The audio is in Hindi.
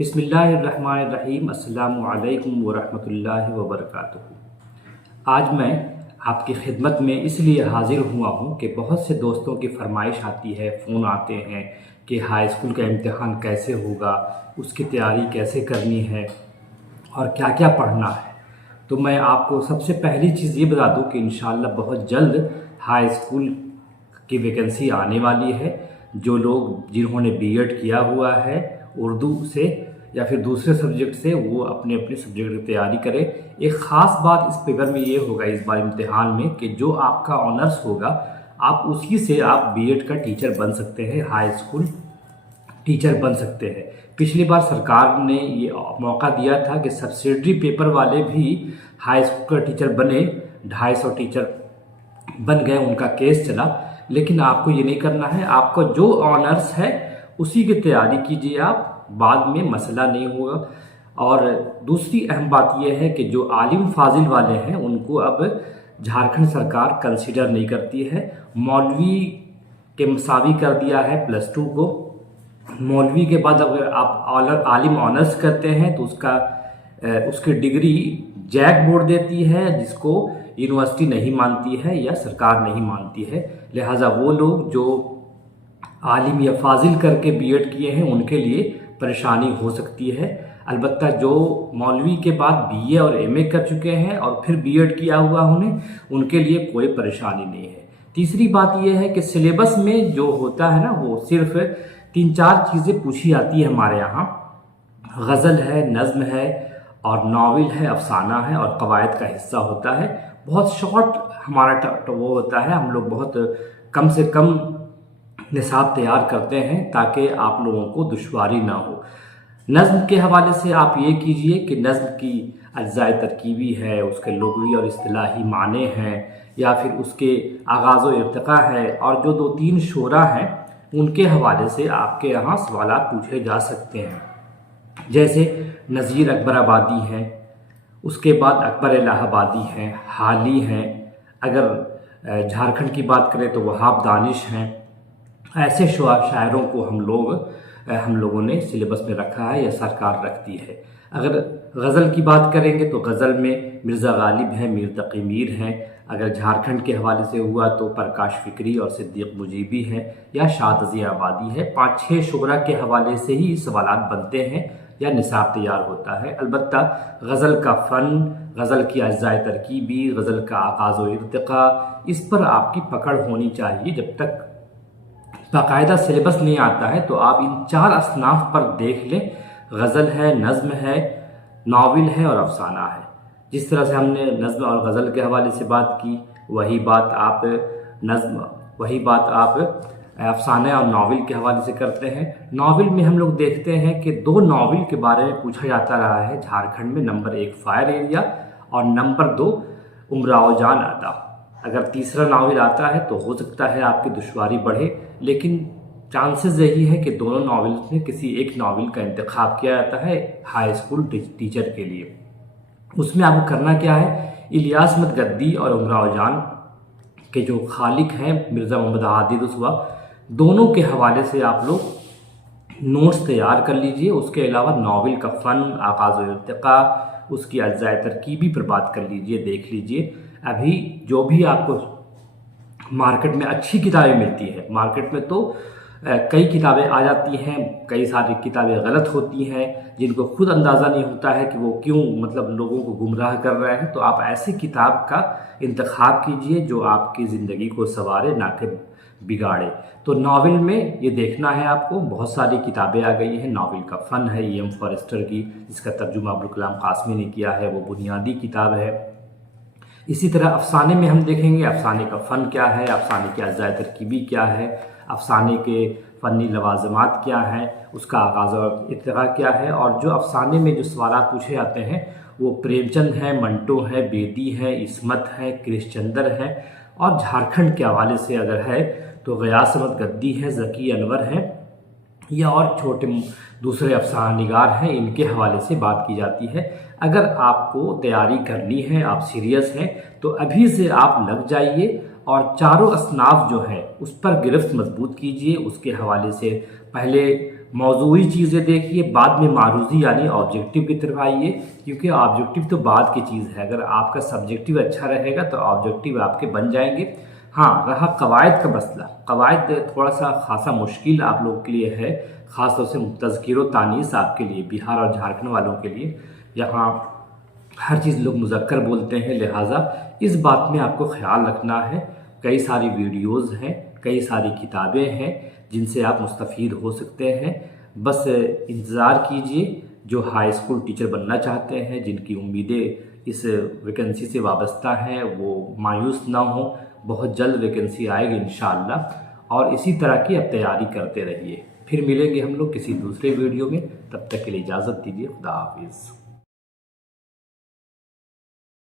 बिस्मिल्लाहिर्रहमानिर्रहीम। अस्सलामु अलैकुम वरहमतुल्लाहि वबरकातुहू। आज मैं आपकी खिदमत में इसलिए हाज़िर हुआ हूँ कि बहुत से दोस्तों की फरमाइश आती है, फ़ोन आते हैं कि हाई स्कूल का इम्तिहान कैसे होगा, उसकी तैयारी कैसे करनी है और क्या क्या पढ़ना है। तो मैं आपको सबसे पहली चीज़ ये बता दूँ कि इंशाअल्लाह बहुत जल्द हाई स्कूल की वैकेंसी आने वाली है। जो लोग जिन्होंने बीएड किया हुआ है उर्दू से या फिर दूसरे सब्जेक्ट से, वो अपने अपने सब्जेक्ट की तैयारी करें। एक ख़ास बात इस पेपर में ये होगा इस बार इम्तिहान में कि जो आपका ऑनर्स होगा आप उसी से आप बीएड का टीचर बन सकते हैं, हाई स्कूल टीचर बन सकते हैं। पिछली बार सरकार ने ये मौका दिया था कि सब्सिडरी पेपर वाले भी हाई स्कूल का टीचर बने, 250 टीचर बन गए, उनका केस चला। लेकिन आपको ये नहीं करना है, आपको जो ऑनर्स है उसी की तैयारी कीजिए आप, बाद में मसला नहीं होगा। और दूसरी अहम बात यह है कि जो आलिम फाजिल वाले हैं उनको अब झारखंड सरकार कंसीडर नहीं करती है। मौलवी के मसावी कर दिया है +2 को। मौलवी के बाद अगर आप आलिम ऑनर्स करते हैं तो उसकी डिग्री जैक बोर्ड देती है, जिसको यूनिवर्सिटी नहीं मानती है या सरकार नहीं मानती है। लिहाजा वो लोग जो आलिम या फाजिल करके बीएड किए हैं उनके लिए परेशानी हो सकती है। अलबत्ता जो मौलवी के बाद बीए और एमए कर चुके हैं और फिर बीएड किया हुआ उनके लिए कोई परेशानी नहीं है। तीसरी बात यह है कि सिलेबस में जो होता है ना, वो सिर्फ 3-4 चीज़ें पूछी जाती है हमारे यहाँ। गज़ल है, नज़्म है और नावल है, अफसाना है और कवायद का हिस्सा होता है। बहुत शॉर्ट हमारा वो होता है, हम लोग बहुत कम से कम निसाब तैयार करते हैं ताकि आप लोगों को दुश्वारी ना हो। नज़्म के हवाले से आप ये कीजिए कि नज़्म की अज्जाए तरकीबी है, उसके लुग़वी और इस्तिलाही माने हैं, या फिर उसके आगाज़ व इर्तिक़ा है, और जो 2-3 शोरा हैं उनके हवाले से आपके यहाँ सवालात पूछे जा सकते हैं। जैसे नज़ीर अकबराबादी हैं, उसके बाद अकबर इलाहाबादी हैं, हाली हैं। अगर झारखंड की बात करें तो वहाब दानिश हैं। ऐसे शायरों को हम लोगों ने सिलेबस में रखा है या सरकार रखती है। अगर गज़ल की बात करेंगे तो गज़ल में मिर्ज़ा गालिब हैं, मीर तक़ी मीर हैं। अगर झारखंड के हवाले से हुआ तो प्रकाश फ़िक्री और सिद्दीक़ मुजीबी हैं या शादज़ी आबादी है। 5-6 शोरा के हवाले से ही सवालात बनते हैं या निसाब तैयार होता है। अलबत्ता गज़ल का फ़न, गज़ल की अज्जाए तरकीबी, गज़ल का आगाज़ व इर्तिक़ा, इस पर आपकी पकड़ होनी चाहिए। जब तक बाकायदा सिलेबस नहीं आता है तो आप इन 4 असनाफ पर देख लें। गज़ल है, नज़्म है, नावल है और अफसाना है। जिस तरह से हमने नज़्म और गज़ल के हवाले से बात की, वही बात आप अफसाना और नावल के हवाले से करते हैं। नावल में हम लोग देखते हैं कि 2 नावल के बारे में पूछा जाता रहा है झारखंड में। नंबर 1 फायर एरिया और नंबर 2 उमराव जान अदा। अगर तीसरा नावल आता है तो हो सकता है आपकी दुश्वारी बढ़े, लेकिन चांसेस यही है कि दोनों नावल्स में किसी एक नावल का इंतखाब किया जाता है हाई स्कूल टीचर के लिए। उसमें आपको करना क्या है, इलियास अहमद गद्दी और उमराव जान के जो खालिक हैं मिर्ज़ा मोहम्मद हादी रसवा, दोनों के हवाले से आप लोग नोट्स तैयार कर लीजिए। उसके अलावा नावल का फ़न, आगाज़ व इर्तिक़ा, उसकी अज्जाए तरकीबी पर बात कर लीजिए, देख लीजिए। अभी जो भी आपको मार्केट में अच्छी किताबें मिलती है, मार्केट में तो कई किताबें आ जाती हैं, कई सारी किताबें गलत होती हैं जिनको खुद अंदाज़ा नहीं होता है कि वो क्यों लोगों को गुमराह कर रहे हैं। तो आप ऐसी किताब का इंतखाब कीजिए जो आपकी ज़िंदगी को संवारे, ना कि बिगाड़े। तो नावल में ये देखना है आपको, बहुत सारी किताबें आ गई हैं। नावल का फ़न है E.M. फॉरेस्टर की, जिसका तर्जुमा अब्दुल कलाम कासमी ने किया है, वो बुनियादी किताब है। इसी तरह अफसाने में हम देखेंगे अफसाने का फ़न क्या है, अफसाने की अज्जाए तरकीबी क्या है, अफसाने के फ़नी लवाज़मात क्या हैं, उसका आगाज़ और इर्तिक़ा क्या है। और जो अफसाने में जो सवालात पूछे जाते हैं वो प्रेमचंद हैं, मंटो है, बेदी है, इस्मत है, कृष्णचंद्र हैं। और झारखंड के हवाले से अगर है तो गयास अहमद गद्दी है, ज़की अनवर हैं, या और छोटे दूसरे अफसाना निगार हैं, इनके हवाले से बात की जाती है। अगर आपको तैयारी करनी है, आप सीरियस हैं, तो अभी से आप लग जाइए और चारों असनाफ जो है उस पर गिरफ्त मजबूत कीजिए। उसके हवाले से पहले मौजूई चीज़ें देखिए, बाद में मारूजी यानी ऑब्जेक्टिव की तरफ आइए, क्योंकि ऑब्जेक्टिव तो बाद की चीज़ है। अगर आपका सब्जेक्टिव अच्छा रहेगा तो ऑब्जेक्टिव आपके बन जाएंगे। हाँ, रहा कवायद का मसला, कवायद थोड़ा सा खासा मुश्किल आप लोगों के लिए है, ख़ास तौर से तज़कीर व तानीस आपके लिए, बिहार और झारखंड वालों के लिए। यहाँ हर चीज़ लोग मुज़क्कर बोलते हैं, लिहाजा इस बात में आपको ख्याल रखना है। कई सारी वीडियोज़ हैं, कई सारी किताबें हैं जिनसे आप मुस्तफ़ीद हो सकते हैं। बस इंतज़ार कीजिए। जो हाई स्कूल टीचर बनना चाहते हैं, जिनकी उम्मीदें इस वैकेंसी से वाबस्ता हैं, वो मायूस ना हो। बहुत जल्द वैकेंसी आएगी इंशाअल्लाह। और इसी तरह की अब तैयारी करते रहिए। फिर मिलेंगे हम लोग किसी दूसरे वीडियो में। तब तक के लिए इजाज़त दीजिए। खुदा हाफिज़।